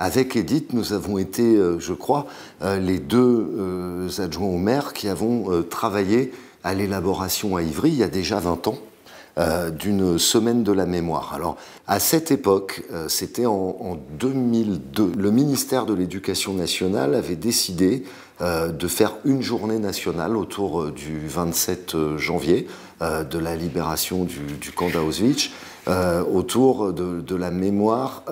avec Edith, nous avons été, je crois, les deux adjoints au maire qui avons travaillé à l'élaboration à Ivry, il y a déjà 20 ans, d'une semaine de la mémoire. Alors, à cette époque, c'était en 2002, le ministère de l'Éducation nationale avait décidé de faire une journée nationale autour du 27 janvier, de la libération du camp d'Auschwitz, autour de la mémoire.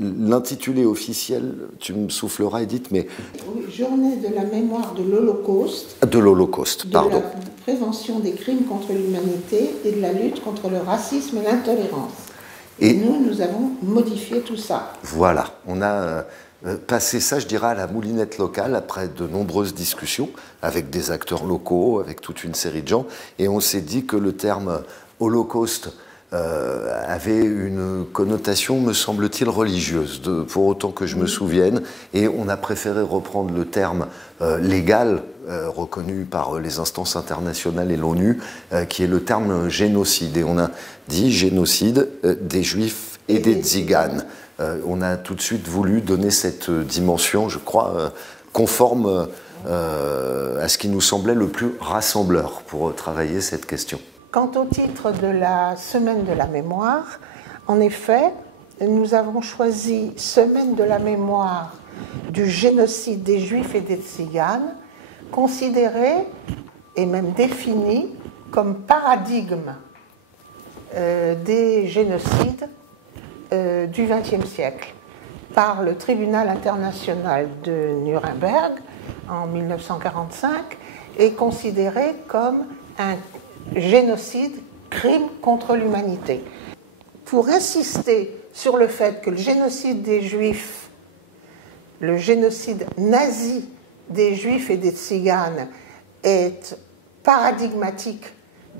L'intitulé officiel, tu me souffleras, Edith, mais... Oui, journée de la mémoire de l'Holocauste. De l'Holocauste, pardon. De la prévention des crimes contre l'humanité et de la lutte contre le racisme et l'intolérance. Et nous avons modifié tout ça. Voilà, on a passé ça, je dirais, à la moulinette locale, après de nombreuses discussions avec des acteurs locaux, avec toute une série de gens, et on s'est dit que le terme Holocauste avait une connotation, me semble-t-il, religieuse, pour autant que je me souvienne, et on a préféré reprendre le terme légal, reconnu par les instances internationales et l'ONU, qui est le terme génocide, et on a dit génocide des Juifs et des Tziganes. On a tout de suite voulu donner cette dimension, je crois, conforme à ce qui nous semblait le plus rassembleur pour travailler cette question. Quant au titre de la Semaine de la mémoire, en effet, nous avons choisi Semaine de la mémoire du génocide des Juifs et des Tziganes, considéré et même défini comme paradigme des génocides du XXe siècle par le Tribunal international de Nuremberg en 1945 et considéré comme un génocide, crime contre l'humanité. Pour insister sur le fait que le génocide des Juifs, le génocide nazi des Juifs et des Tziganes est paradigmatique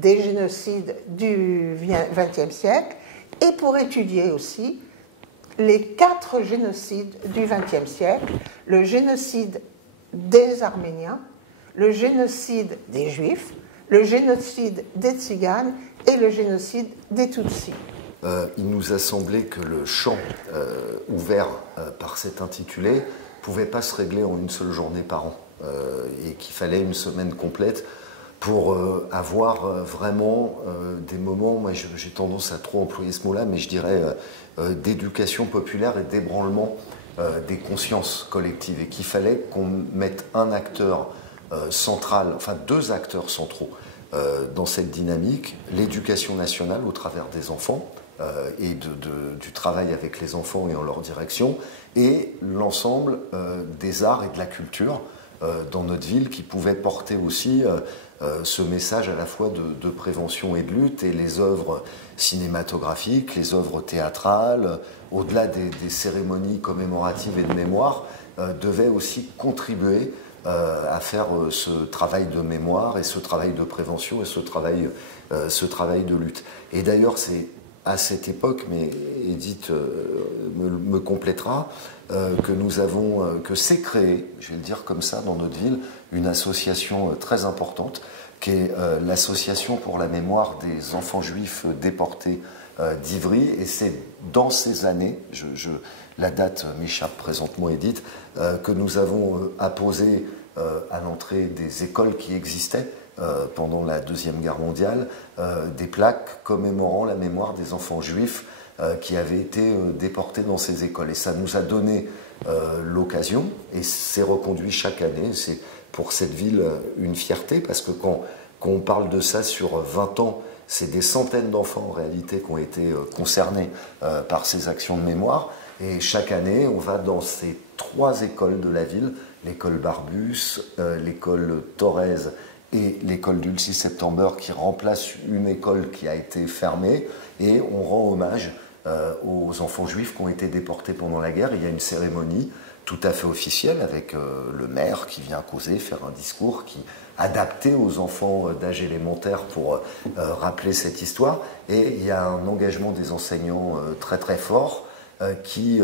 des génocides du XXe siècle, et pour étudier aussi les 4 génocides du XXe siècle, le génocide des Arméniens, le génocide des Juifs, le génocide des Tziganes et le génocide des Tutsis. Il nous a semblé que le champ ouvert par cet intitulé ne pouvait pas se régler en une seule journée par an et qu'il fallait une semaine complète pour avoir vraiment des moments, moi j'ai tendance à trop employer ce mot-là, mais je dirais d'éducation populaire et d'ébranlement des consciences collectives, et qu'il fallait qu'on mette un acteur central, enfin 2 acteurs centraux dans cette dynamique, l'éducation nationale au travers des enfants et du travail avec les enfants et en leur direction, et l'ensemble des arts et de la culture dans notre ville qui pouvait porter aussi ce message à la fois de prévention et de lutte, et les œuvres cinématographiques, les œuvres théâtrales, au-delà des cérémonies commémoratives et de mémoire, devaient aussi contribuer à faire ce travail de mémoire et ce travail de prévention et ce travail de lutte. Et d'ailleurs, c'est à cette époque, mais Edith me complétera, que s'est créée, je vais le dire comme ça, dans notre ville, une association très importante, qui est l'Association pour la mémoire des enfants juifs déportés d'Ivry. Et c'est dans ces années, la date m'échappe présentement, Edith, que nous avons apposé à l'entrée des écoles qui existaient pendant la Deuxième Guerre mondiale, des plaques commémorant la mémoire des enfants juifs qui avaient été déportés dans ces écoles. Et ça nous a donné l'occasion, et c'est reconduit chaque année. C'est pour cette ville une fierté, parce que quand on parle de ça sur 20 ans, c'est des centaines d'enfants en réalité qui ont été concernés par ces actions de mémoire. Et chaque année, on va dans ces 3 écoles de la ville, l'école Barbus, l'école Thorez et l'école du 6 septembre, qui remplace une école qui a été fermée, et on rend hommage aux enfants juifs qui ont été déportés pendant la guerre. Il y a une cérémonie tout à fait officielle avec le maire qui vient causer, faire un discours qui adapté aux enfants d'âge élémentaire pour rappeler cette histoire. Et il y a un engagement des enseignants très très fort, qui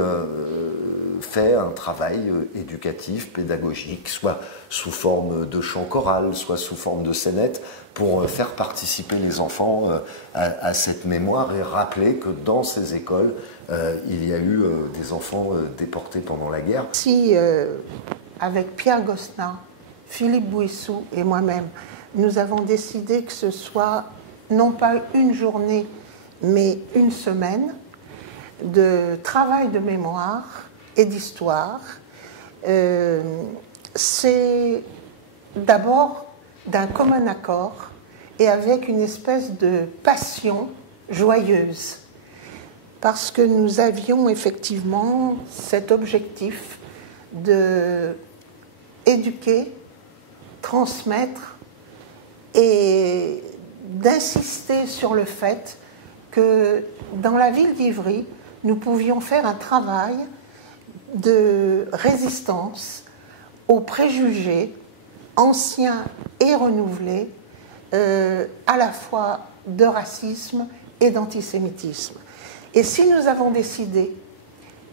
fait un travail éducatif, pédagogique, soit sous forme de chant choral, soit sous forme de scénette, pour faire participer les enfants à cette mémoire et rappeler que dans ces écoles, il y a eu des enfants déportés pendant la guerre. Si, avec Pierre Gosselin, Philippe Bouissou et moi-même, nous avons décidé que ce soit non pas une journée, mais une semaine de travail de mémoire et d'histoire, c'est d'abord d'un commun accord et avec une espèce de passion joyeuse, parce que nous avions effectivement cet objectif de éduquer, transmettre et d'insister sur le fait que dans la ville d'Ivry, nous pouvions faire un travail de résistance aux préjugés anciens et renouvelés, à la fois de racisme et d'antisémitisme. Et si nous avons décidé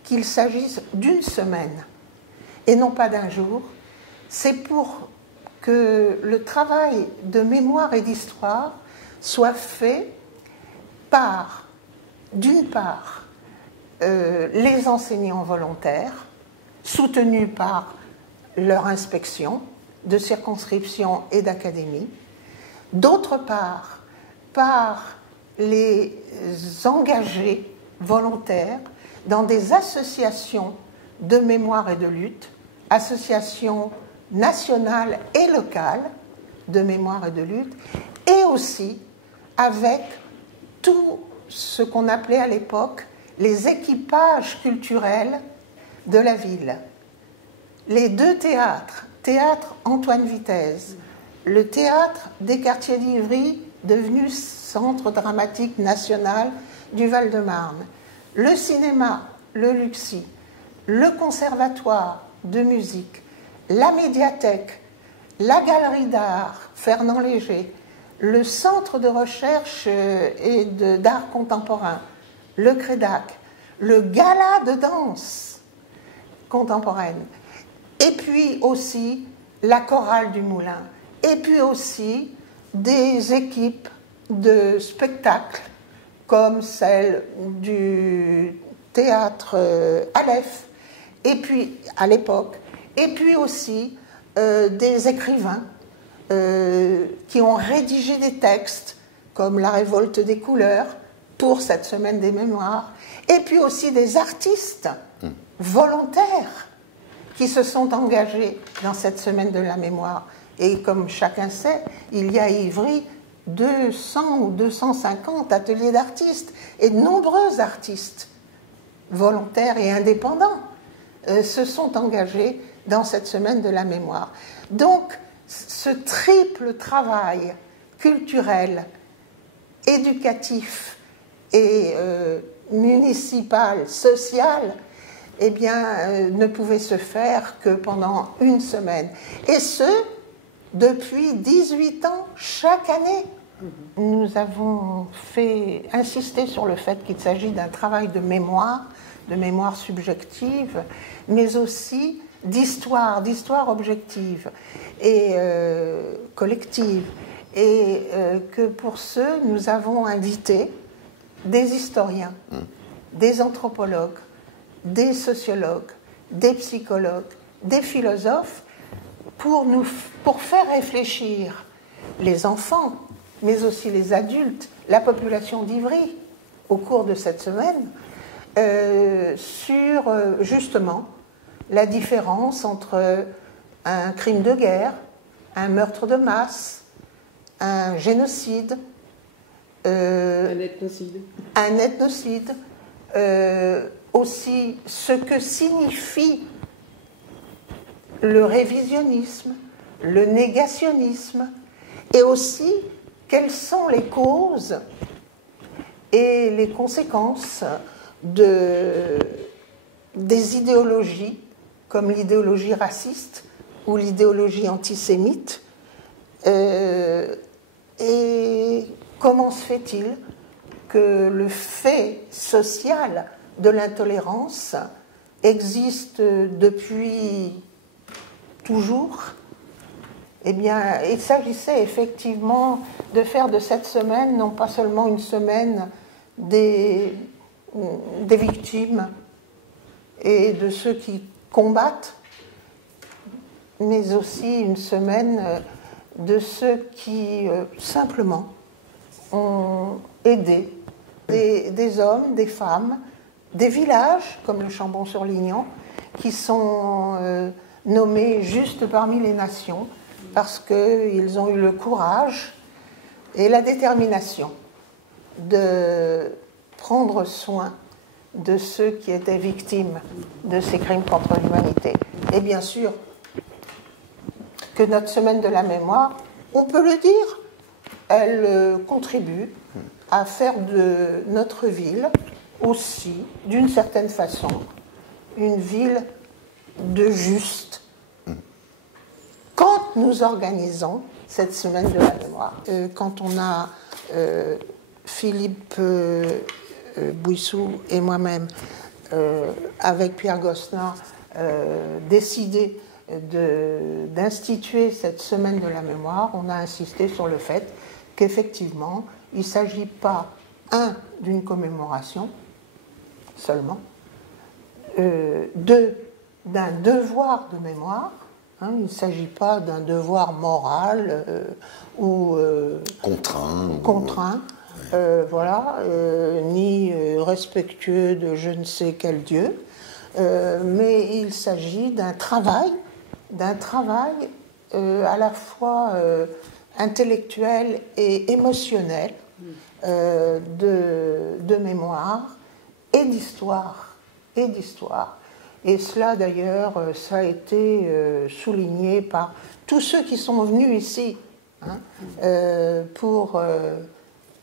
qu'il s'agisse d'une semaine et non pas d'un jour, c'est pour que le travail de mémoire et d'histoire soit fait par, d'une part, les enseignants volontaires, soutenus par leur inspection de circonscription et d'académie, d'autre part, par les engagés volontaires dans des associations de mémoire et de lutte, associations nationales et locales de mémoire et de lutte, et aussi avec tout ce qu'on appelait à l'époque les équipages culturels de la ville. Les deux théâtres, théâtre Antoine Vitesse, le théâtre des quartiers d'Ivry, devenu centre dramatique national du Val-de-Marne, le cinéma, le Luxi, le conservatoire de musique, la médiathèque, la galerie d'art Fernand Léger, le centre de recherche et d'art contemporain, le Crédac, le gala de danse contemporaine, et puis aussi la chorale du Moulin, et puis aussi des équipes de spectacles comme celle du théâtre Aleph, et puis à l'époque, et puis aussi des écrivains qui ont rédigé des textes comme La Révolte des couleurs pour cette semaine des mémoires, et puis aussi des artistes volontaires qui se sont engagés dans cette semaine de la mémoire. Et comme chacun sait, il y a à Ivry 200 ou 250 ateliers d'artistes, et de nombreux artistes volontaires et indépendants se sont engagés dans cette semaine de la mémoire. Donc, ce triple travail culturel, éducatif et municipal, social, eh bien, ne pouvait se faire que pendant une semaine. Et ce, depuis 18 ans, chaque année. Nous avons fait insister sur le fait qu'il s'agit d'un travail de mémoire subjective, mais aussi d'histoire objective et collective. Et que pour ce, nous avons invité des historiens, des anthropologues, des sociologues, des psychologues, des philosophes, pour faire réfléchir les enfants, mais aussi les adultes, la population d'Ivry, au cours de cette semaine, sur justement la différence entre un crime de guerre, un meurtre de masse, un génocide, un ethnocide. Un ethnocide, aussi ce que signifie le révisionnisme, le négationnisme, et aussi quelles sont les causes et les conséquences des idéologies, comme l'idéologie raciste ou l'idéologie antisémite, et comment se fait-il que le fait social de l'intolérance existe depuis toujours, eh bien, il s'agissait effectivement de faire de cette semaine non pas seulement une semaine des victimes et de ceux qui combattent, mais aussi une semaine de ceux qui simplement ont aidé des hommes, des femmes, des villages comme le Chambon-sur-Lignon, qui sont nommés juste parmi les nations parce qu'ils ont eu le courage et la détermination de prendre soin de ceux qui étaient victimes de ces crimes contre l'humanité. Et bien sûr que notre semaine de la mémoire, on peut le dire, elle contribue à faire de notre ville aussi, d'une certaine façon, une ville de juste. Quand nous organisons cette semaine de la mémoire, quand on a Philippe Bouissou et moi-même, avec Pierre Gosselin, décidé d'instituer cette semaine de la mémoire, on a insisté sur le fait qu'effectivement, il ne s'agit pas, d'une commémoration seulement, d'un devoir de mémoire. Il ne s'agit pas d'un devoir moral ou contraint. Voilà, ni respectueux de je ne sais quel Dieu, mais il s'agit d'un travail à la fois intellectuel et émotionnel, de mémoire et d'histoire. Et cela, d'ailleurs, ça a été souligné par tous ceux qui sont venus ici pour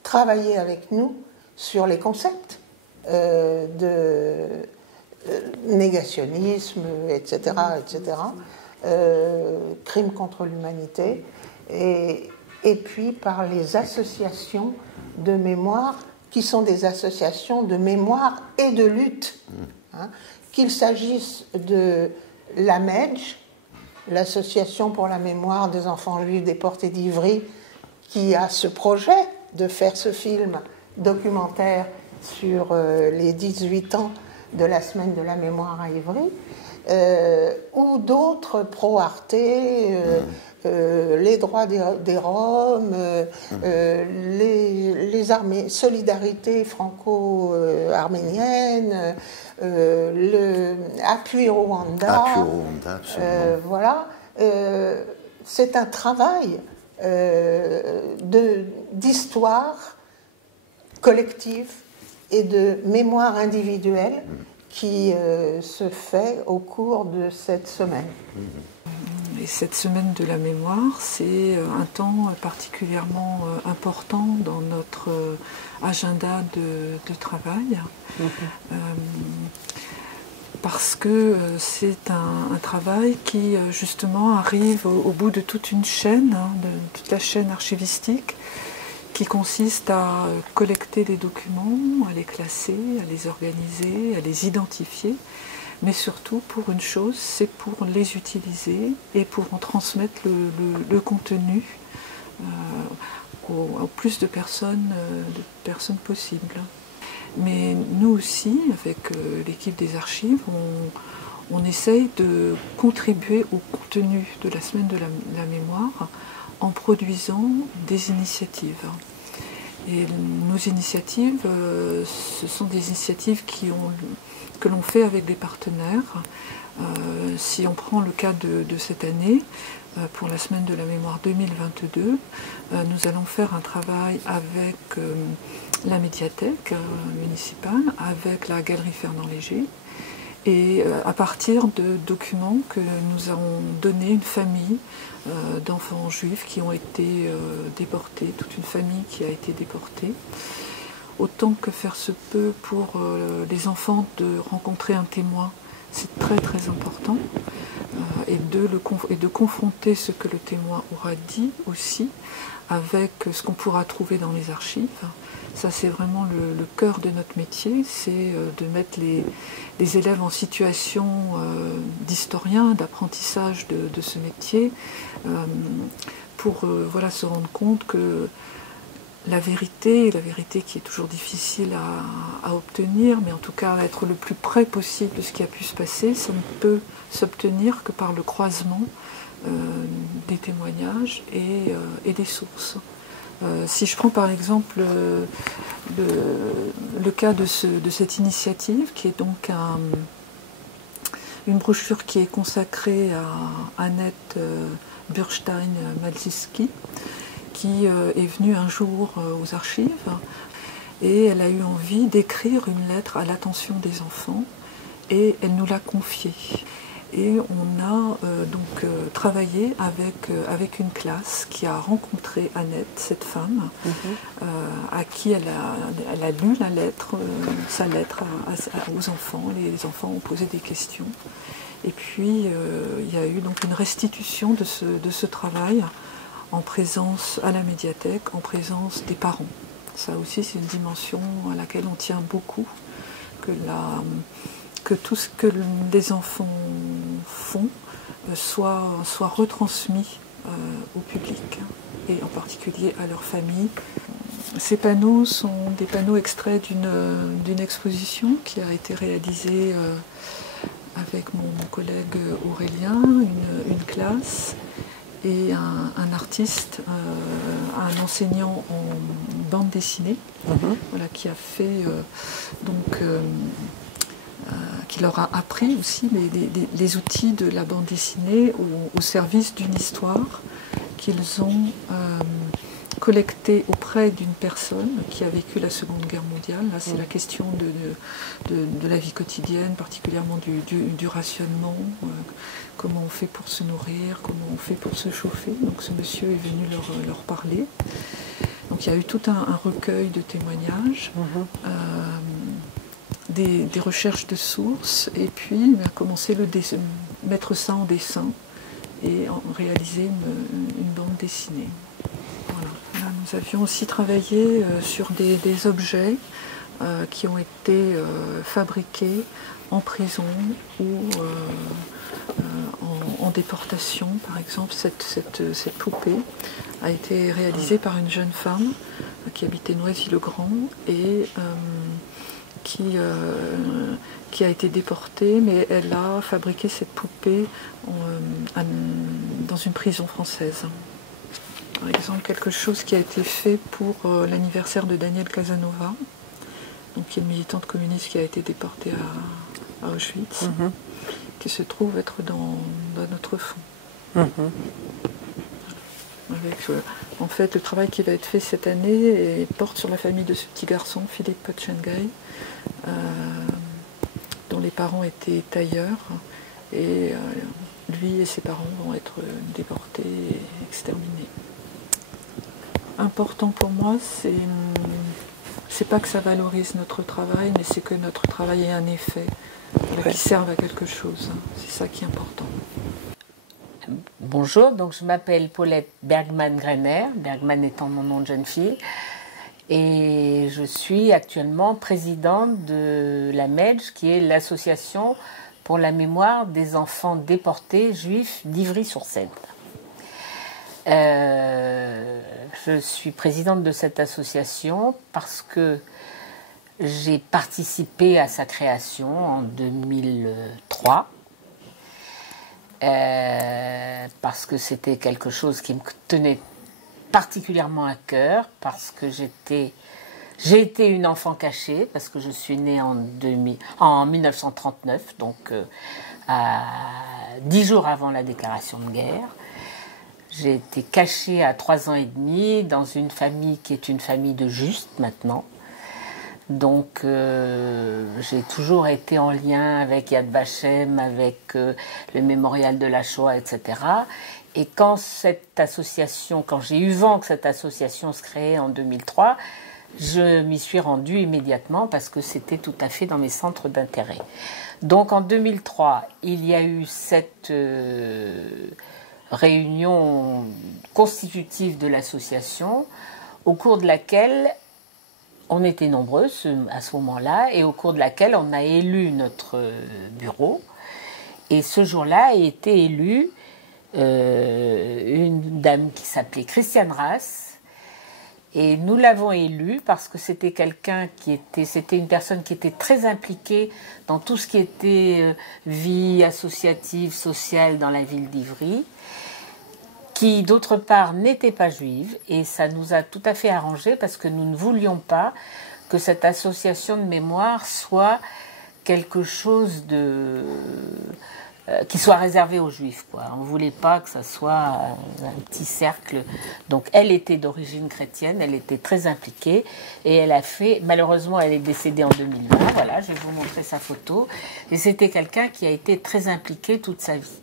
travailler avec nous sur les concepts de négationnisme, etc., crimes contre l'humanité, et puis par les associations de mémoire qui sont des associations de mémoire et de lutte. Qu'il s'agisse de l'AMEJ, l'Association pour la mémoire des enfants juifs déportés d'Ivry, qui a ce projet de faire ce film documentaire sur les 18 ans de la semaine de la mémoire à Ivry, ou d'autres pro-Arte, les droits des Roms, les armées, solidarité franco-arménienne, appui Rwanda. Voilà. C'est un travail d'histoire collective et de mémoire individuelle qui se fait au cours de cette semaine. Et cette semaine de la mémoire, c'est un temps particulièrement important dans notre agenda de travail, parce que c'est un travail qui justement arrive au bout de toute une chaîne, de toute la chaîne archivistique, qui consiste à collecter les documents, à les classer, à les organiser, à les identifier, mais surtout pour une chose, c'est pour les utiliser et pour en transmettre le contenu au plus de personnes possibles. Mais nous aussi, avec l'équipe des archives, on essaye de contribuer au contenu de la semaine de la mémoire en produisant des initiatives. Et nos initiatives, ce sont des initiatives que l'on fait avec des partenaires. Si on prend le cas de cette année, pour la semaine de la mémoire 2022, nous allons faire un travail avec la médiathèque municipale, avec la galerie Fernand Léger, et à partir de documents que nous avons donnés, une famille d'enfants juifs qui ont été déportés, toute une famille qui a été déportée. Autant que faire se peut pour les enfants de rencontrer un témoin, c'est très très important. et de confronter ce que le témoin aura dit aussi avec ce qu'on pourra trouver dans les archives. Ça, c'est vraiment le cœur de notre métier, c'est de mettre les élèves en situation d'historien, d'apprentissage de ce métier, pour voilà, se rendre compte que la vérité qui est toujours difficile à obtenir, mais en tout cas être le plus près possible de ce qui a pu se passer, ça ne peut s'obtenir que par le croisement des témoignages et des sources. Si je prends par exemple le cas de cette initiative, qui est donc une brochure qui est consacrée à Annette Burstein-Malziski, qui est venue un jour aux archives, et elle a eu envie d'écrire une lettre à l'attention des enfants, et elle nous l'a confiée. Et on a travaillé avec une classe qui a rencontré Annette, cette femme, à qui elle a lu la lettre, sa lettre aux enfants. Les enfants ont posé des questions. Et puis il y a eu donc une restitution de ce travail en présence à la médiathèque, en présence des parents. Ça aussi, c'est une dimension à laquelle on tient beaucoup, que tout ce que les enfants font soit retransmis au public, et en particulier à leur famille. Ces panneaux sont des panneaux extraits d'une exposition qui a été réalisée avec mon collègue Aurélien, une classe, et un artiste, un enseignant en bande dessinée, voilà, qui a fait qui leur a appris aussi les outils de la bande dessinée au service d'une histoire qu'ils ont collectée auprès d'une personne qui a vécu la Seconde Guerre mondiale. Là, c'est la question de la vie quotidienne, particulièrement du rationnement, comment on fait pour se nourrir, comment on fait pour se chauffer. Donc ce monsieur est venu leur parler. Donc il y a eu tout un recueil de témoignages. Des recherches de sources, et puis on a commencé mettre ça en dessin et réaliser une bande dessinée. Voilà. Là, nous avions aussi travaillé sur des objets qui ont été fabriqués en prison ou en déportation. Par exemple, cette poupée a été réalisée par une jeune femme qui habitait Noisy-le-Grand et qui a été déportée, mais elle a fabriqué cette poupée dans une prison française. Par exemple, quelque chose qui a été fait pour l'anniversaire de Daniel Casanova, donc qui est une militante communiste qui a été déportée à Auschwitz, qui se trouve être dans notre fond. Avec, en fait, le travail qui va être fait cette année porte sur la famille de ce petit garçon, Philippe Potchengai, dont les parents étaient tailleurs, et lui et ses parents vont être déportés et exterminés. Important pour moi, c'est pas que ça valorise notre travail, mais c'est que notre travail ait un effet, qui serve à quelque chose. C'est ça qui est important. Bonjour, donc je m'appelle Paulette Bergman-Greiner, Bergman étant mon nom de jeune fille, et je suis actuellement présidente de la MEDJ, qui est l'association pour la mémoire des enfants déportés juifs d'Ivry-sur-Seine. Je suis présidente de cette association parce que j'ai participé à sa création en 2003. Parce que c'était quelque chose qui me tenait particulièrement à cœur, parce que j'ai été une enfant cachée, parce que je suis née en 1939, donc 10 jours avant la déclaration de guerre. J'ai été cachée à 3 ans et demi dans une famille qui est une famille de justes maintenant. Donc j'ai toujours été en lien avec Yad Vashem, avec le mémorial de la Shoah, etc. Et quand j'ai eu vent que cette association se créait en 2003, je m'y suis rendue immédiatement parce que c'était tout à fait dans mes centres d'intérêt. Donc en 2003, il y a eu cette réunion constitutive de l'association, au cours de laquelle on était nombreux à ce moment-là, et au cours de laquelle on a élu notre bureau. Et ce jour-là a été élue une dame qui s'appelait Christiane Rass. Et nous l'avons élue parce que c'était c'était une personne qui était très impliquée dans tout ce qui était vie associative, sociale dans la ville d'Ivry, qui d'autre part n'était pas juive, et ça nous a tout à fait arrangé parce que nous ne voulions pas que cette association de mémoire soit quelque chose qui soit réservé aux juifs, quoi. On ne voulait pas que ça soit un petit cercle. Donc elle était d'origine chrétienne, elle était très impliquée, et elle a fait, malheureusement elle est décédée en 2020, voilà, je vais vous montrer sa photo, et c'était quelqu'un qui a été très impliqué toute sa vie.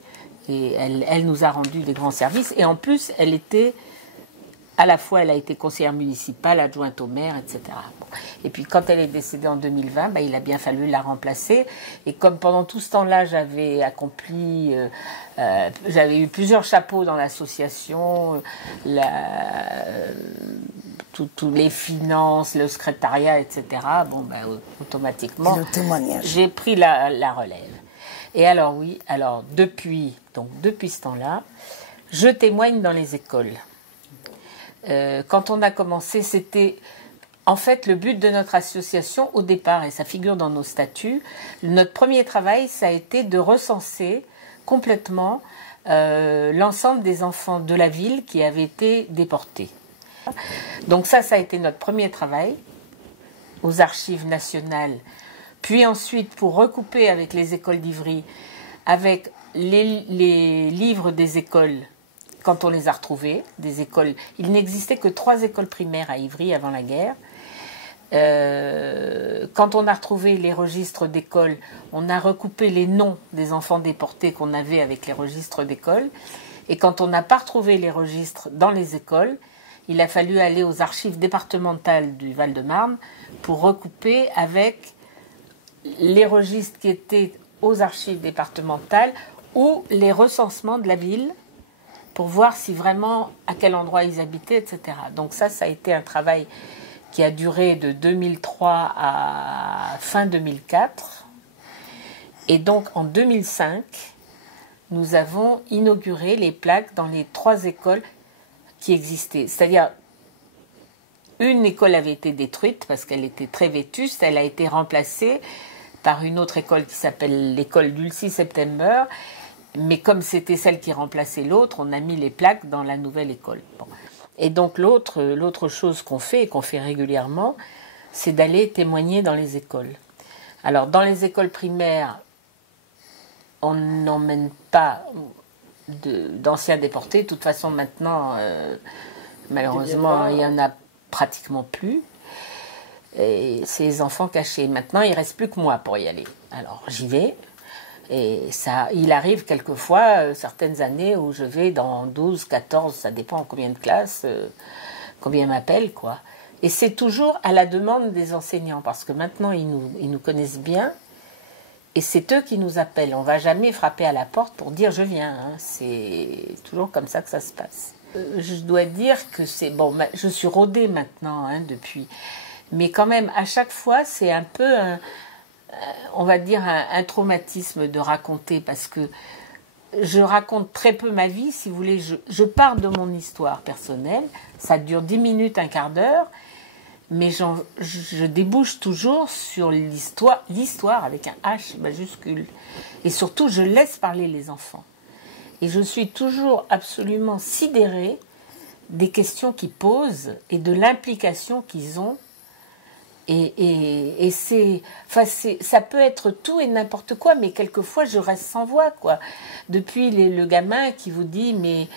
Et elle nous a rendu des grands services, et en plus elle était, à la fois elle a été conseillère municipale, adjointe au maire, etc. Bon. Et puis quand elle est décédée en 2020, il a bien fallu la remplacer, et comme pendant tout ce temps-là j'avais accompli, j'avais eu plusieurs chapeaux dans l'association, tous les finances, le secrétariat, etc. Automatiquement j'ai pris la relève. Et alors oui, depuis ce temps-là, je témoigne dans les écoles. Quand on a commencé, c'était en fait le but de notre association au départ, et ça figure dans nos statuts. Notre premier travail, ça a été de recenser complètement l'ensemble des enfants de la ville qui avaient été déportés. Donc ça a été notre premier travail aux archives nationales. Puis ensuite, pour recouper avec les écoles d'Ivry, avec les livres des écoles, quand on les a retrouvés, des écoles. Il n'existait que 3 écoles primaires à Ivry avant la guerre. Quand on a retrouvé les registres d'école, on a recoupé les noms des enfants déportés qu'on avait avec les registres d'école. Et quand on n'a pas retrouvé les registres dans les écoles, il a fallu aller aux archives départementales du Val-de-Marne pour recouper avec les registres qui étaient aux archives départementales ou les recensements de la ville, pour voir si vraiment, à quel endroit ils habitaient, etc. Donc ça a été un travail qui a duré de 2003 à fin 2004. Et donc en 2005, nous avons inauguré les plaques dans les 3 écoles qui existaient. C'est-à-dire, une école avait été détruite parce qu'elle était très vétuste, elle a été remplacée par une autre école qui s'appelle l'école Dulcie September. Mais comme c'était celle qui remplaçait l'autre, on a mis les plaques dans la nouvelle école. Bon. Et donc l'autre chose qu'on fait, et qu'on fait régulièrement, c'est d'aller témoigner dans les écoles. Alors dans les écoles primaires, on n'emmène pas d'anciens déportés. De toute façon maintenant, malheureusement, il n'y en a pratiquement plus. Et c'est les enfants cachés. Maintenant, il ne reste plus que moi pour y aller. Alors j'y vais. Et ça, il arrive quelquefois, certaines années, où je vais dans 12, 14, ça dépend en combien de classes, combien m'appellent, quoi. Et c'est toujours à la demande des enseignants, parce que maintenant, ils nous connaissent bien, et c'est eux qui nous appellent. On ne va jamais frapper à la porte pour dire « je viens hein. ». C'est toujours comme ça que ça se passe. Je dois dire que c'est... Bon, je suis rodée maintenant, depuis. Mais quand même, à chaque fois, c'est un peu on va dire un traumatisme de raconter, parce que je raconte très peu ma vie, si vous voulez, je pars de mon histoire personnelle, ça dure 10 minutes, un quart d'heure, mais je débouche toujours sur l'histoire avec un H majuscule, et surtout je laisse parler les enfants, et je suis toujours absolument sidérée des questions qu'ils posent et de l'implication qu'ils ont. Et ça peut être tout et n'importe quoi, mais quelquefois je reste sans voix, quoi. Depuis le gamin qui vous dit « mais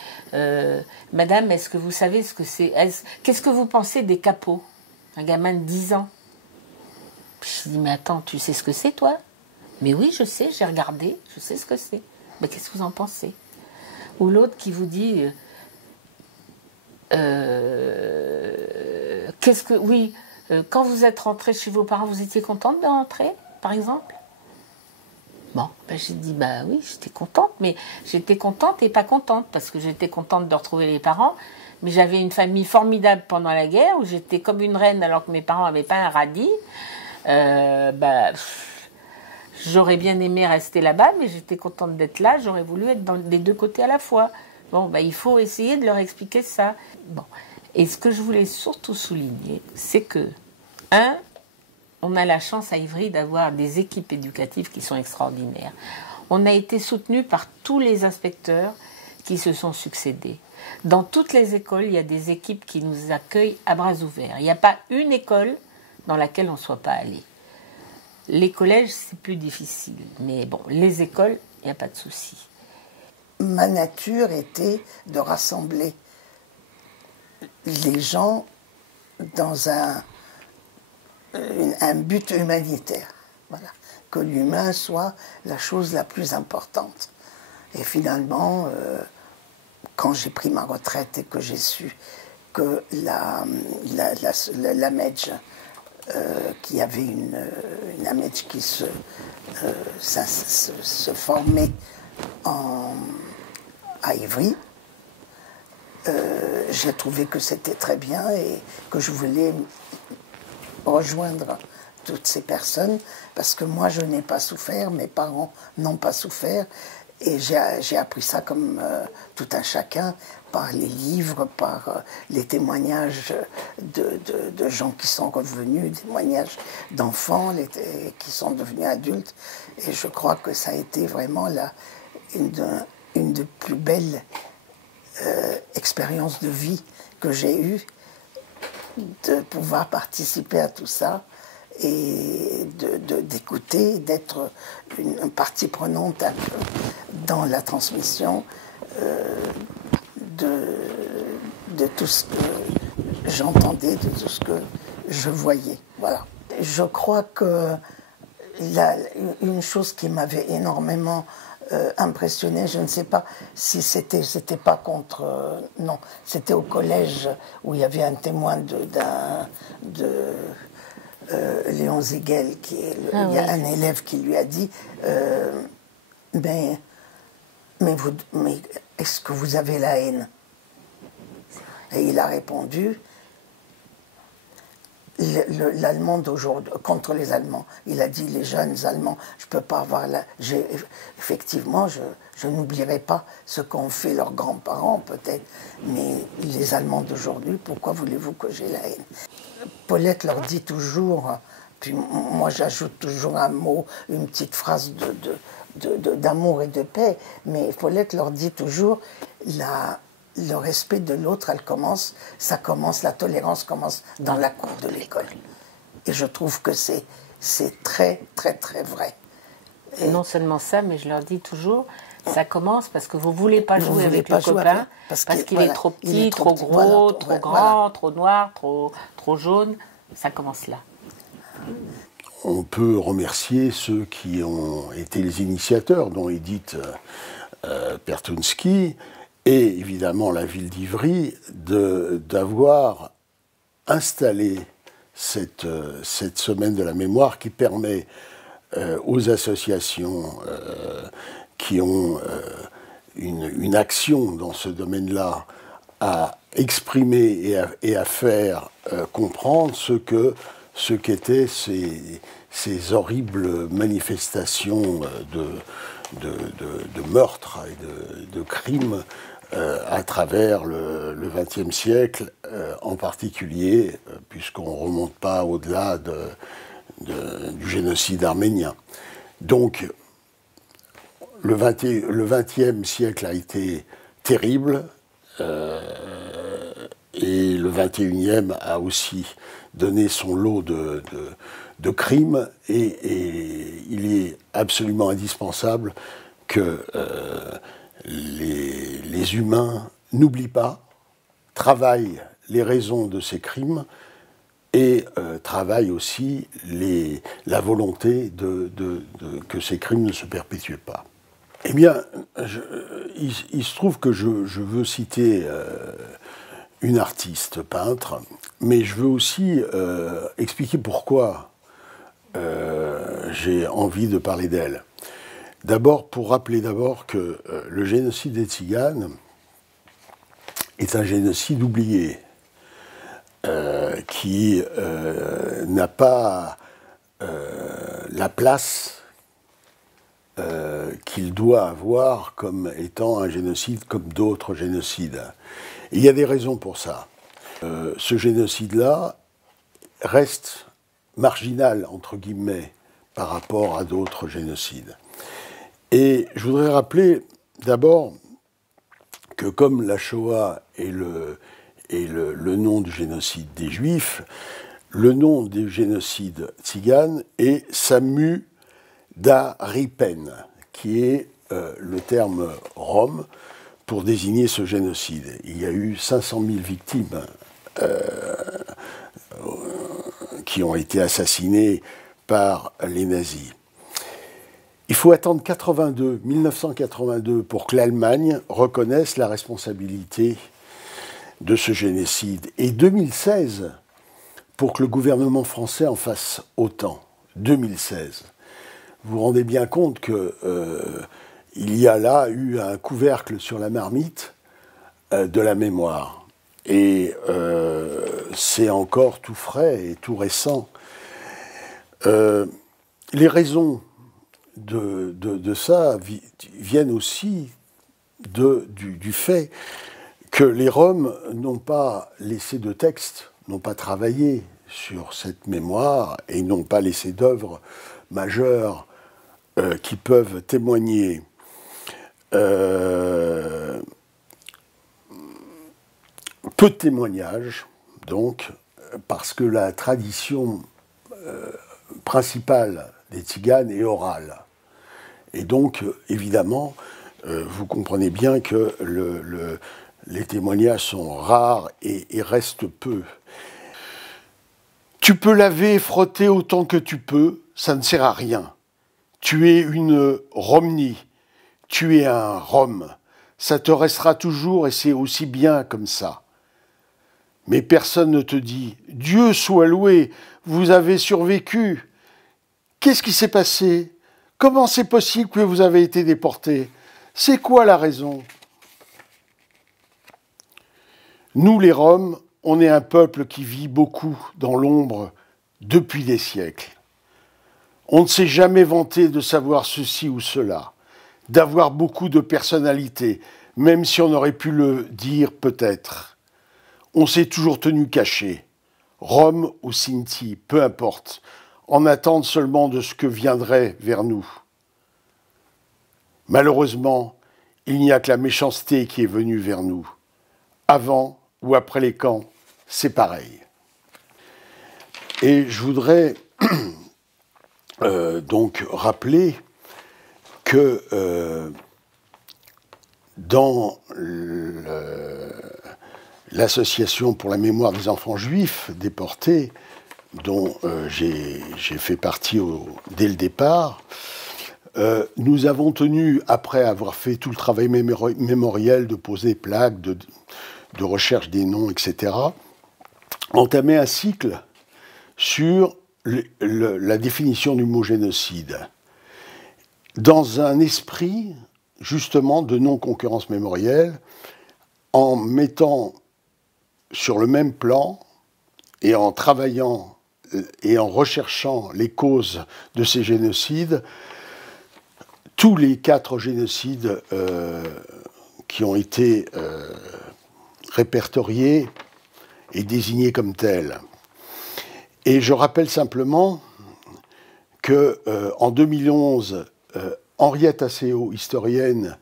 madame, est-ce que vous savez ce que c'est, qu'est-ce que vous pensez des capots ?» Un gamin de 10 ans. Puis je dis « mais attends, tu sais ce que c'est, toi ?»« Mais oui, je sais, j'ai regardé, je sais ce que c'est. » « Mais qu'est-ce que vous en pensez ?» Ou l'autre qui vous dit « qu'est-ce que... Oui, Quand vous êtes rentrée chez vos parents, vous étiez contente de rentrer, par exemple? Bon, ben j'ai dit, bah oui, j'étais contente, mais j'étais contente et pas contente, parce que j'étais contente de retrouver les parents, mais j'avais une famille formidable pendant la guerre, où j'étais comme une reine alors que mes parents n'avaient pas un radis. J'aurais bien aimé rester là-bas, mais j'étais contente d'être là, j'aurais voulu être des deux côtés à la fois. Bon, il faut essayer de leur expliquer ça. Bon. Et ce que je voulais surtout souligner, c'est que, on a la chance à Ivry d'avoir des équipes éducatives qui sont extraordinaires. On a été soutenus par tous les inspecteurs qui se sont succédés. Dans toutes les écoles, il y a des équipes qui nous accueillent à bras ouverts. Il n'y a pas une école dans laquelle on ne soit pas allé. Les collèges, c'est plus difficile. Mais bon, les écoles, il n'y a pas de souci. Ma nature était de rassembler les gens dans un but humanitaire. Voilà. Que l'humain soit la chose la plus importante. Et finalement, quand j'ai pris ma retraite et que j'ai su que la Medj, qu'il y avait une Medj qui se formait à Ivry, j'ai trouvé que c'était très bien et que je voulais rejoindre toutes ces personnes parce que moi je n'ai pas souffert, mes parents n'ont pas souffert et j'ai appris ça comme tout un chacun par les livres, par les témoignages de gens qui sont revenus, des témoignages d'enfants qui sont devenus adultes et je crois que ça a été vraiment une des plus belles expériences de vie que j'ai eues, de pouvoir participer à tout ça et d'écouter, d'être une partie prenante un peu dans la transmission de tout ce que j'entendais, de tout ce que je voyais. Voilà. Je crois que une chose qui m'avait énormément impressionné, je ne sais pas si c'était pas contre... non, c'était au collège où il y avait un témoin de Léon Zegel, il y a un élève qui lui a dit mais est-ce que vous avez la haine? Et il a répondu l'Allemand d'aujourd'hui, contre les Allemands. Il a dit, les jeunes Allemands, je ne peux pas avoir effectivement, je n'oublierai pas ce qu'ont fait leurs grands-parents, peut-être, mais les Allemands d'aujourd'hui, pourquoi voulez-vous que j'ai la haine? Paulette leur dit toujours, puis moi j'ajoute toujours un mot, une petite phrase d'amour et de paix, mais Paulette leur dit toujours, le respect de l'autre, la tolérance commence dans la cour de l'école. Et je trouve que c'est très, très, très vrai. Et non seulement ça, mais je leur dis toujours, ça commence parce que vous ne voulez pas jouer avec le copain, parce qu'il est trop petit, trop gros, voilà, trop grand, trop noir, trop jaune. Ça commence là. On peut remercier ceux qui ont été les initiateurs, dont Edith Pertunski, et évidemment la ville d'Ivry, d'avoir installé cette semaine de la mémoire qui permet aux associations qui ont une action dans ce domaine-là à exprimer et à faire comprendre ce qu'étaient ces horribles manifestations de meurtres et de crimes à travers le XXe siècle, en particulier, puisqu'on ne remonte pas au-delà du génocide arménien. Donc, le XXe siècle a été terrible, et le XXIe a aussi donné son lot de crimes, et il est absolument indispensable que les humains n'oublient pas, travaillent les raisons de ces crimes et travaillent aussi la volonté que ces crimes ne se perpétuent pas. Il se trouve que je veux citer une artiste peintre, mais je veux aussi expliquer pourquoi j'ai envie de parler d'elle. D'abord, pour rappeler que le génocide des Tziganes est un génocide oublié, qui n'a pas la place qu'il doit avoir comme étant un génocide comme d'autres génocides. Et il y a des raisons pour ça. Ce génocide-là reste marginal, entre guillemets, par rapport à d'autres génocides. Et je voudrais rappeler d'abord que comme la Shoah est le nom du génocide des Juifs, le nom du génocide tzigane est Samu Daripen, qui est le terme rom pour désigner ce génocide. Il y a eu 500 000 victimes qui ont été assassinées par les nazis. Il faut attendre 1982 pour que l'Allemagne reconnaisse la responsabilité de ce génocide. Et 2016 pour que le gouvernement français en fasse autant. 2016. Vous vous rendez bien compte qu'il y a là eu un couvercle sur la marmite de la mémoire. Et c'est encore tout frais et tout récent. Les raisons de ça viennent aussi du fait que les Roms n'ont pas laissé de texte, n'ont pas travaillé sur cette mémoire et n'ont pas laissé d'œuvres majeures qui peuvent témoigner. Peu de témoignages, donc, parce que la tradition principale des Tziganes est orale. Et donc, évidemment, vous comprenez bien que les témoignages sont rares et restent peu. Tu peux laver et frotter autant que tu peux, ça ne sert à rien. Tu es une Romnie, tu es un Rom. Ça te restera toujours et c'est aussi bien comme ça. Mais personne ne te dit « Dieu soit loué, vous avez survécu ». Qu'est-ce qui s'est passé? Comment c'est possible que vous avez été déporté? C'est quoi la raison? Nous, les Roms, on est un peuple qui vit beaucoup dans l'ombre depuis des siècles. On ne s'est jamais vanté de savoir ceci ou cela, d'avoir beaucoup de personnalité, même si on aurait pu le dire peut-être. On s'est toujours tenu caché, Roms ou Sinti, peu importe, en attente seulement de ce que viendrait vers nous. Malheureusement, il n'y a que la méchanceté qui est venue vers nous. Avant ou après les camps, c'est pareil. Et je voudrais donc rappeler que dans l'association pour la mémoire des enfants juifs déportés, dont j'ai fait partie dès le départ, nous avons tenu, après avoir fait tout le travail mémoriel de poser plaques, de recherche des noms, etc., entamer un cycle sur la définition du mot génocide, dans un esprit, justement, de non-concurrence mémorielle, en mettant sur le même plan et en travaillant et en recherchant les causes de ces génocides, tous les 4 génocides qui ont été répertoriés et désignés comme tels. Et je rappelle simplement qu'en 2011, Henriette Asseo, historienne,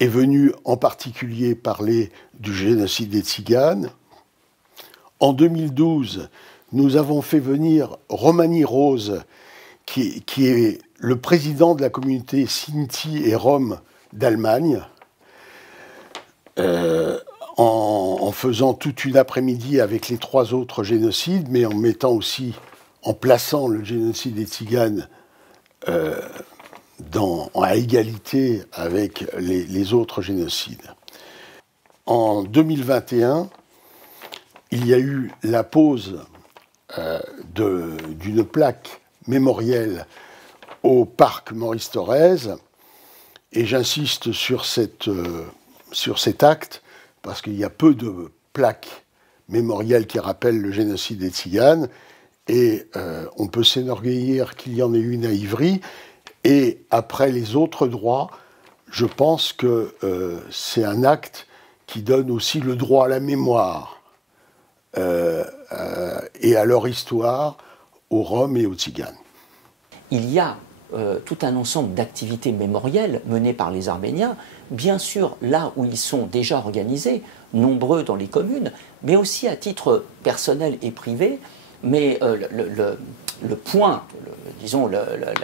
est venue en particulier parler du génocide des Tziganes. En 2012, nous avons fait venir Romani Rose, qui est le président de la communauté Sinti et Rom d'Allemagne, en faisant toute une après-midi avec les 3 autres génocides, mais en plaçant le génocide des Tziganes à égalité avec les autres génocides. En 2021, il y a eu la pose d'une plaque mémorielle au parc Maurice Thorez, et j'insiste sur cet acte, parce qu'il y a peu de plaques mémorielles qui rappellent le génocide des Tziganes, et on peut s'enorgueillir qu'il y en ait une à Ivry, et après les autres droits, je pense que c'est un acte qui donne aussi le droit à la mémoire et à leur histoire aux Roms et aux Tziganes. Il y a tout un ensemble d'activités mémorielles menées par les Arméniens, bien sûr là où ils sont déjà organisés, nombreux dans les communes, mais aussi à titre personnel et privé. Mais le point, disons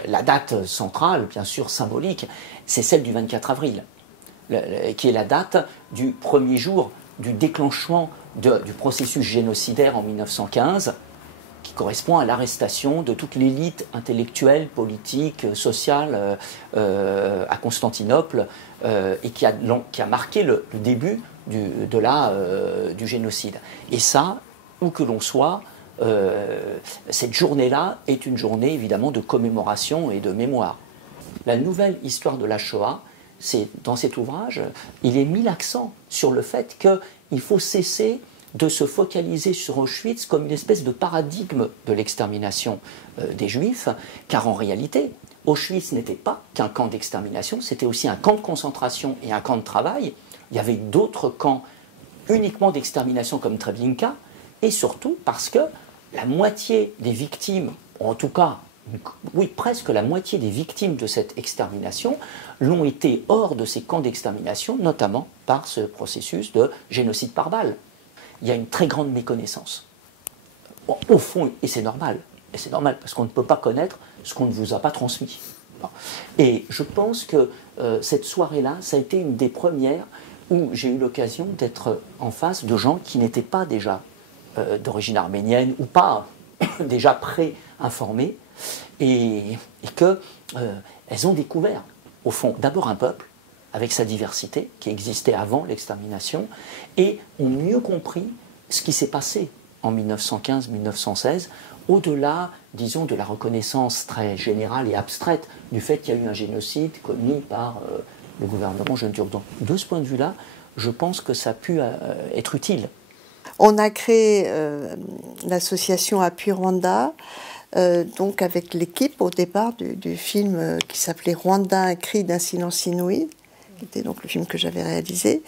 la date centrale, bien sûr symbolique, c'est celle du 24 avril, qui est la date du premier jour du déclenchement du processus génocidaire en 1915, qui correspond à l'arrestation de toute l'élite intellectuelle, politique, sociale à Constantinople, et qui a marqué le début du génocide. Et ça, où que l'on soit, cette journée-là est une journée évidemment de commémoration et de mémoire. La nouvelle histoire de la Shoah, dans cet ouvrage, il est mis l'accent sur le fait qu'il faut cesser de se focaliser sur Auschwitz comme une espèce de paradigme de l'extermination des Juifs, car en réalité, Auschwitz n'était pas qu'un camp d'extermination, c'était aussi un camp de concentration et un camp de travail. Il y avait d'autres camps uniquement d'extermination comme Treblinka, et surtout parce que la moitié des victimes, en tout cas, oui, presque la moitié des victimes de cette extermination l'ont été hors de ces camps d'extermination, notamment par ce processus de génocide par balle. Il y a une très grande méconnaissance. Bon, au fond, et c'est normal parce qu'on ne peut pas connaître ce qu'on ne vous a pas transmis. Bon. Et je pense que cette soirée-là, ça a été une des premières où j'ai eu l'occasion d'être en face de gens qui n'étaient pas déjà d'origine arménienne ou pas déjà pré-informés, et qu'elles ont découvert, au fond, d'abord un peuple avec sa diversité qui existait avant l'extermination, et ont mieux compris ce qui s'est passé en 1915-1916, au-delà, disons, de la reconnaissance très générale et abstraite du fait qu'il y a eu un génocide commis par le gouvernement jeune turc. Donc, de ce point de vue-là, je pense que ça a pu être utile. On a créé l'association Appui Rwanda, donc avec l'équipe au départ du film qui s'appelait Rwanda, un cri d'un silence inouï, qui était donc le film que j'avais réalisé.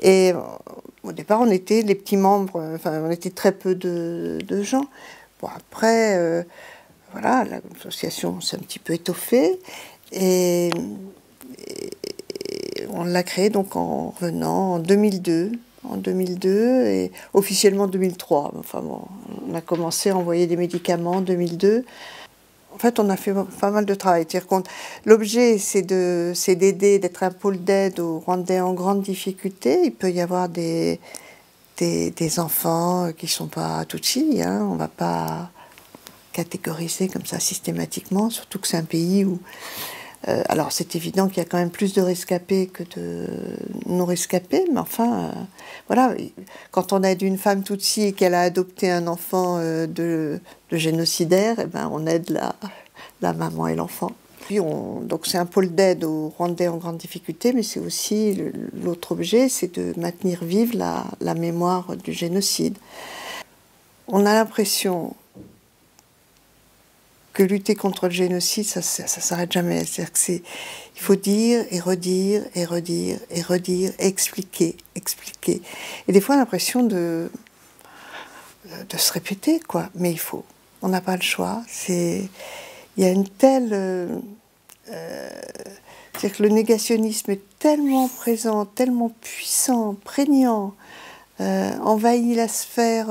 Et au départ, on était les petits membres, enfin, on était très peu de gens. Bon, après, voilà, l'association s'est un petit peu étoffée et on l'a créée donc en revenant en 2002. En 2002 et officiellement en 2003. Enfin bon, on a commencé à envoyer des médicaments en 2002. En fait, on a fait pas mal de travail. L'objet, c'est d'aider, d'être un pôle d'aide aux Rwandais en grande difficulté. Il peut y avoir des enfants qui ne sont pas Tutsis. Hein. On ne va pas catégoriser comme ça systématiquement, surtout que c'est un pays où... alors c'est évident qu'il y a quand même plus de rescapés que de non-rescapés, mais enfin, voilà, quand on aide une femme Tutsi et qu'elle a adopté un enfant de génocidaire, eh ben, on aide la maman et l'enfant. Puis donc c'est un pôle d'aide aux Rwandais en grande difficulté, mais c'est aussi, l'autre objet, c'est de maintenir vive la mémoire du génocide. On a l'impression que lutter contre le génocide, ça s'arrête jamais. C'est-à-dire que il faut dire et redire et redire et redire, et expliquer. Et des fois, on a l'impression de se répéter, quoi. Mais il faut. On n'a pas le choix. Il y a une telle... c'est-à-dire que le négationnisme est tellement présent, tellement puissant, prégnant, envahit la sphère...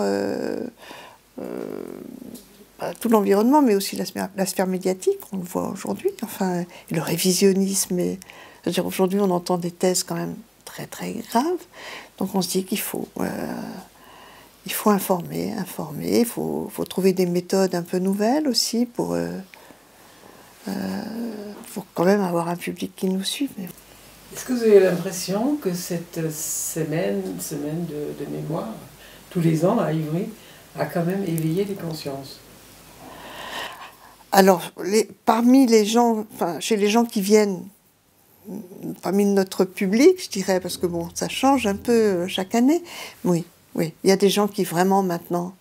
tout l'environnement, mais aussi la sphère médiatique, on le voit aujourd'hui. Enfin, le révisionnisme. Aujourd'hui, on entend des thèses quand même très, très graves. Donc, on se dit qu'il faut informer. Il faut trouver des méthodes un peu nouvelles aussi pour quand même avoir un public qui nous suive. Est-ce que vous avez l'impression que cette semaine de mémoire, tous les ans à Ivry, a quand même éveillé les consciences. Alors, parmi les gens, enfin, chez les gens qui viennent, parmi notre public, je dirais, parce que bon, ça change un peu chaque année. Oui, il y a des gens qui vraiment maintenant,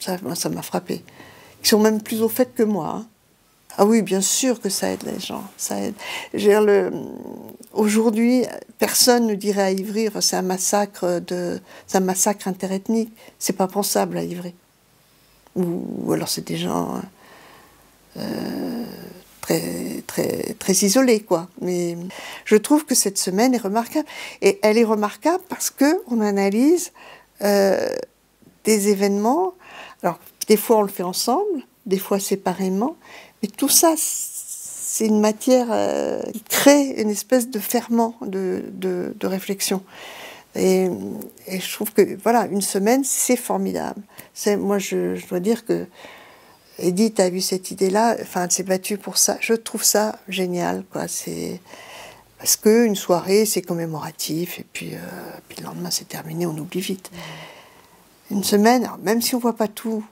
ça m'a frappé, qui sont même plus au fait que moi. Hein. Ah oui, bien sûr que ça aide les gens, ça aide. Aujourd'hui, personne ne dirait à Ivry, enfin, c'est un massacre interethnique, c'est pas pensable à Ivry. Ou alors c'est des gens très, très, très isolés, quoi. Mais je trouve que cette semaine est remarquable. Et elle est remarquable parce qu'on analyse des événements. Alors, des fois on le fait ensemble, des fois séparément, mais tout ça, c'est une matière qui crée une espèce de ferment de réflexion. Et je trouve que, voilà, une semaine, c'est formidable. Moi, je dois dire que Edith a eu cette idée-là, enfin, elle s'est battue pour ça. Je trouve ça génial, quoi. Parce qu'une soirée, c'est commémoratif, et puis le lendemain, c'est terminé, on oublie vite. Une semaine, alors, même si on ne voit pas tous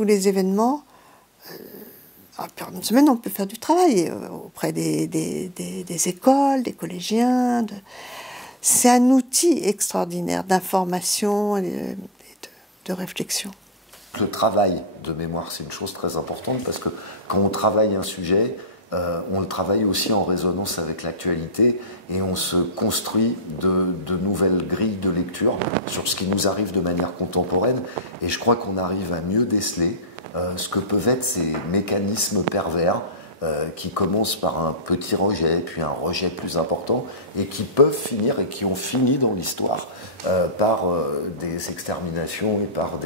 les événements, une semaine, on peut faire du travail auprès des écoles, des collégiens. C'est un outil extraordinaire d'information et de réflexion. Le travail de mémoire, c'est une chose très importante parce que quand on travaille un sujet, on le travaille aussi en résonance avec l'actualité et on se construit de nouvelles grilles de lecture sur ce qui nous arrive de manière contemporaine. Et je crois qu'on arrive à mieux déceler ce que peuvent être ces mécanismes pervers qui commencent par un petit rejet, puis un rejet plus important, et qui peuvent finir, et qui ont fini dans l'histoire, par des exterminations et par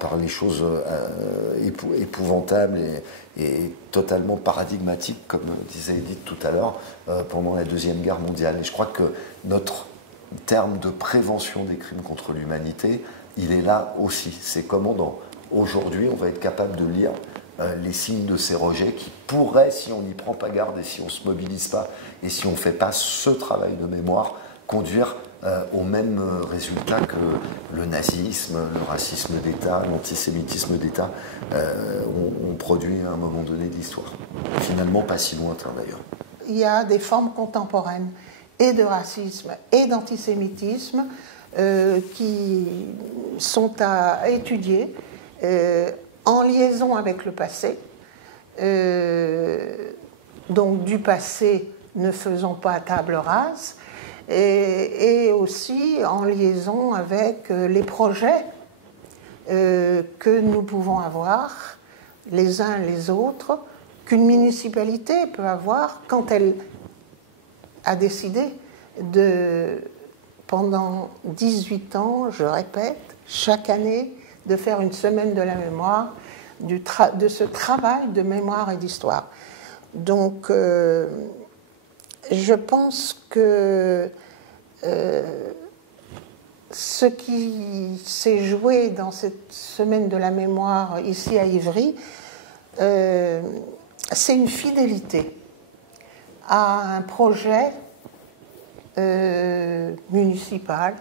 par les choses épouvantables et totalement paradigmatiques, comme disait Edith tout à l'heure, pendant la Deuxième Guerre mondiale. Et je crois que notre terme de prévention des crimes contre l'humanité, il est là aussi. C'est comment aujourd'hui on va être capable de lire les signes de ces rejets qui pourraient, si on n'y prend pas garde et si on ne se mobilise pas et si on ne fait pas ce travail de mémoire, conduire au même résultat que le nazisme, le racisme d'État, l'antisémitisme d'État ont produit à un moment donné de l'histoire. Finalement, pas si lointain d'ailleurs. Il y a des formes contemporaines et de racisme et d'antisémitisme qui sont à étudier en liaison avec le passé. Donc du passé, ne faisons pas table rase, et aussi en liaison avec les projets que nous pouvons avoir les uns les autres, qu'une municipalité peut avoir quand elle a décidé pendant 18 ans, je répète, chaque année, de faire une semaine de la mémoire, de ce travail de mémoire et d'histoire. Donc, je pense que ce qui s'est joué dans cette semaine de la mémoire ici à Ivry, c'est une fidélité à un projet municipal,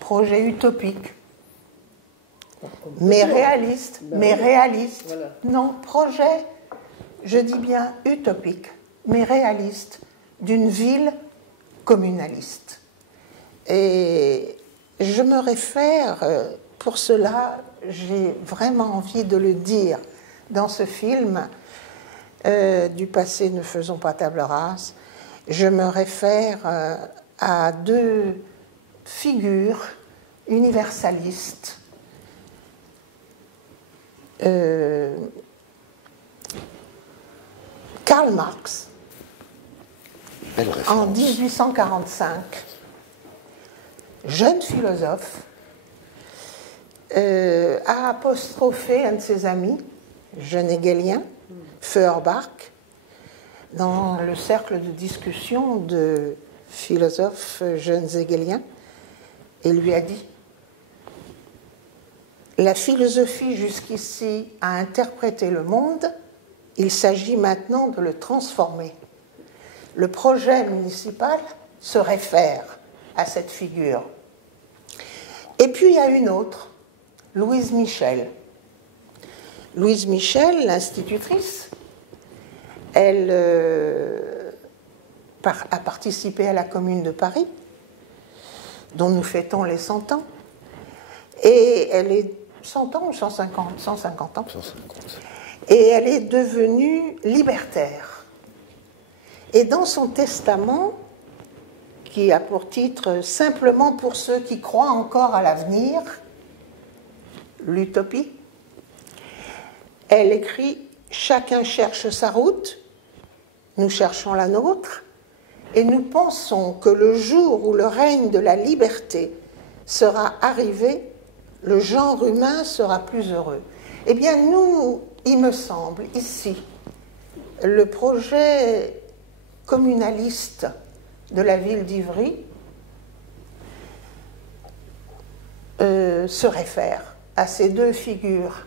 projet utopique, mais réaliste, Voilà. Non, projet, je dis bien utopique, mais réaliste, d'une ville communaliste. Et je me réfère, pour cela, j'ai vraiment envie de le dire dans ce film, du passé ne faisons pas table rase, je me réfère à deux figures universalistes. Karl Marx, en 1845, jeune philosophe, a apostrophé un de ses amis, jeune hegelien, Feuerbach, dans le cercle de discussion de philosophes jeunes hegeliens, et lui a dit: la philosophie jusqu'ici a interprété le monde, il s'agit maintenant de le transformer. Le projet municipal se réfère à cette figure. Et puis il y a une autre, Louise Michel. Louise Michel, l'institutrice, elle a participé à la Commune de Paris, dont nous fêtons les 100 ans. Et elle est 100 ans ou 150 ans 150. Et elle est devenue libertaire. Et dans son testament, qui a pour titre « Simplement pour ceux qui croient encore à l'avenir », l'utopie, elle écrit « Chacun cherche sa route, nous cherchons la nôtre, et nous pensons que le jour où le règne de la liberté sera arrivé, le genre humain sera plus heureux. » Eh bien, nous, il me semble, ici, le projet communaliste de la ville d'Ivry se réfère à ces deux figures,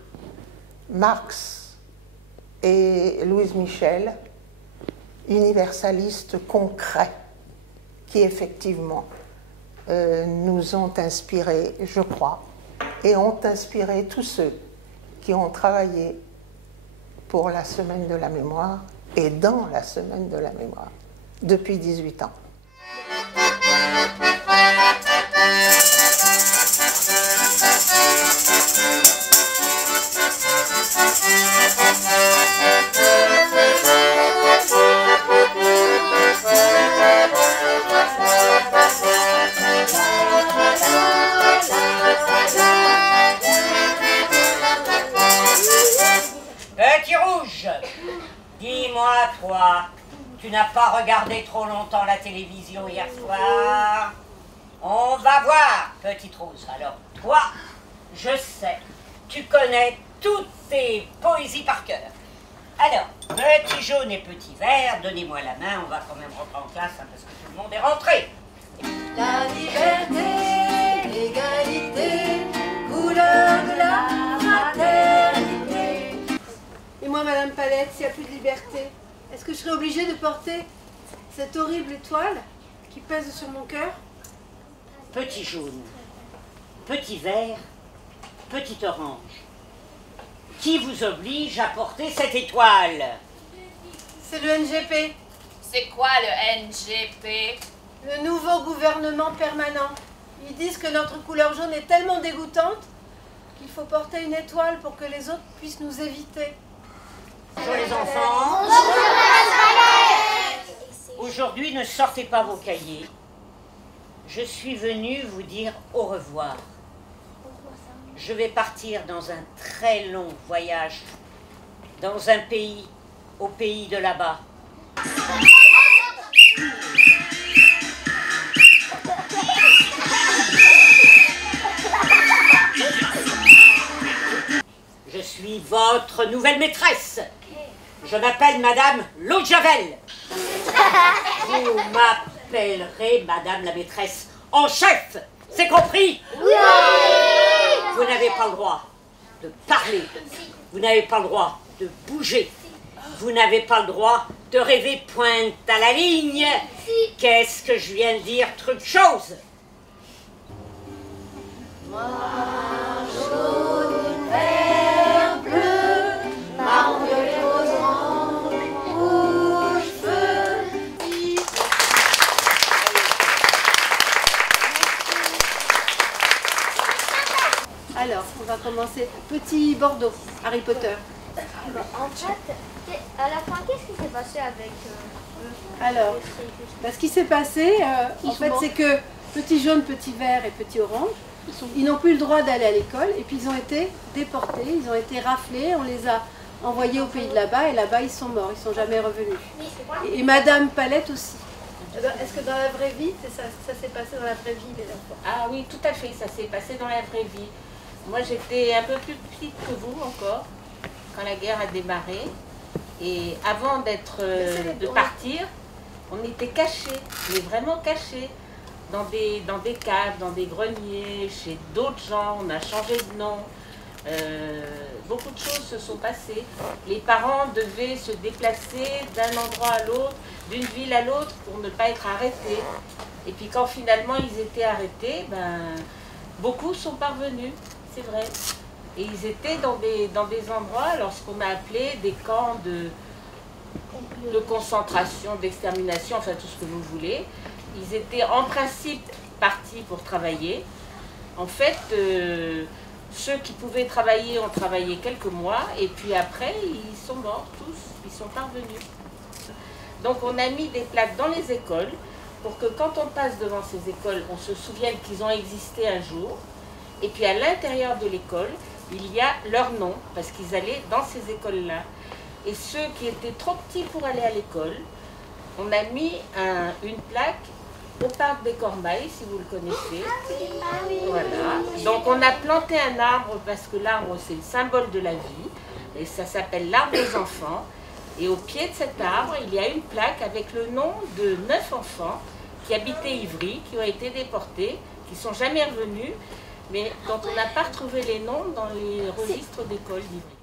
Marx et Louise Michel, universalistes concrets, qui effectivement nous ont inspirés, je crois, et ont inspiré tous ceux qui ont travaillé pour la Semaine de la Mémoire et dans la Semaine de la Mémoire depuis 18 ans. Petit rouge, dis-moi toi, tu n'as pas regardé trop longtemps la télévision hier soir? On va voir, petite rose. Alors, toi, je sais, tu connais toutes tes poésies par cœur. Alors, petit jaune et petit vert, donnez-moi la main, on va quand même rentrer en classe hein, parce que tout le monde est rentré. La liberté, l'égalité, couleur de la fraternité. Et moi, Madame Palette, s'il n'y a plus de liberté, est-ce que je serais obligée de porter cette horrible étoile qui pèse sur mon cœur? Petit jaune, petit vert, petit orange. Qui vous oblige à porter cette étoile? C'est le NGP. C'est quoi le NGP? Le nouveau gouvernement permanent. Ils disent que notre couleur jaune est tellement dégoûtante qu'il faut porter une étoile pour que les autres puissent nous éviter. Bonjour les enfants. Bonjour Madame Palette. Aujourd'hui, ne sortez pas vos cahiers. Je suis venue vous dire au revoir. Je vais partir dans un très long voyage, dans un pays, au pays de là-bas. Je suis votre nouvelle maîtresse. Je m'appelle Madame L'Eau de Javel. Vous m'appellerez Madame la maîtresse en chef. C'est compris? Oui. Vous n'avez pas le droit de parler. Vous n'avez pas le droit de bouger. Vous n'avez pas le droit de rêver pointe à la ligne. Qu'est-ce que je viens de dire? Truc chose. Noir, jaune, vert, bleu, marron, violet, rose, orange, rouge, feu. Alors, on va commencer. Petit Bordeaux, Harry Potter. En fait, à la fin, qu'est-ce qui s'est passé avec Alors, ce qui s'est passé, en fait, c'est que petit jaune, petit vert et petit orange, ils n'ont plus le droit d'aller à l'école et puis ils ont été déportés, ils ont été raflés, on les a envoyés au pays de là-bas et là-bas ils sont morts, ils ne sont jamais revenus. Et Madame Palette aussi. Est-ce que dans la vraie vie, ça s'est passé dans la vraie vie, les enfants? Ah oui, tout à fait, ça s'est passé dans la vraie vie. Moi j'étais un peu plus petite que vous encore, quand la guerre a démarré. Et avant de partir, on était cachés, mais vraiment cachés. Dans des caves, dans des greniers, chez d'autres gens, on a changé de nom. Beaucoup de choses se sont passées. Les parents devaient se déplacer d'un endroit à l'autre, d'une ville à l'autre pour ne pas être arrêtés. Et puis quand finalement ils étaient arrêtés, Beaucoup sont parvenus, c'est vrai. Et ils étaient dans des endroits, lorsqu'on a appelé des camps de concentration, d'extermination, enfin tout ce que vous voulez. Ils étaient en principe partis pour travailler. En fait, ceux qui pouvaient travailler ont travaillé quelques mois et puis après, ils sont morts tous, ils sont parvenus. Donc on a mis des plaques dans les écoles pour que quand on passe devant ces écoles, on se souvienne qu'ils ont existé un jour. Et puis à l'intérieur de l'école, il y a leur nom, parce qu'ils allaient dans ces écoles-là. Et ceux qui étaient trop petits pour aller à l'école, on a mis une plaque au parc des Cormeilles, si vous le connaissez. Voilà. Donc on a planté un arbre, parce que l'arbre c'est le symbole de la vie, et ça s'appelle l'arbre aux enfants. Et au pied de cet arbre, il y a une plaque avec le nom de 9 enfants qui habitaient Ivry, qui ont été déportés, qui ne sont jamais revenus, mais dont on n'a pas retrouvé les noms dans les registres d'école d'Ivry.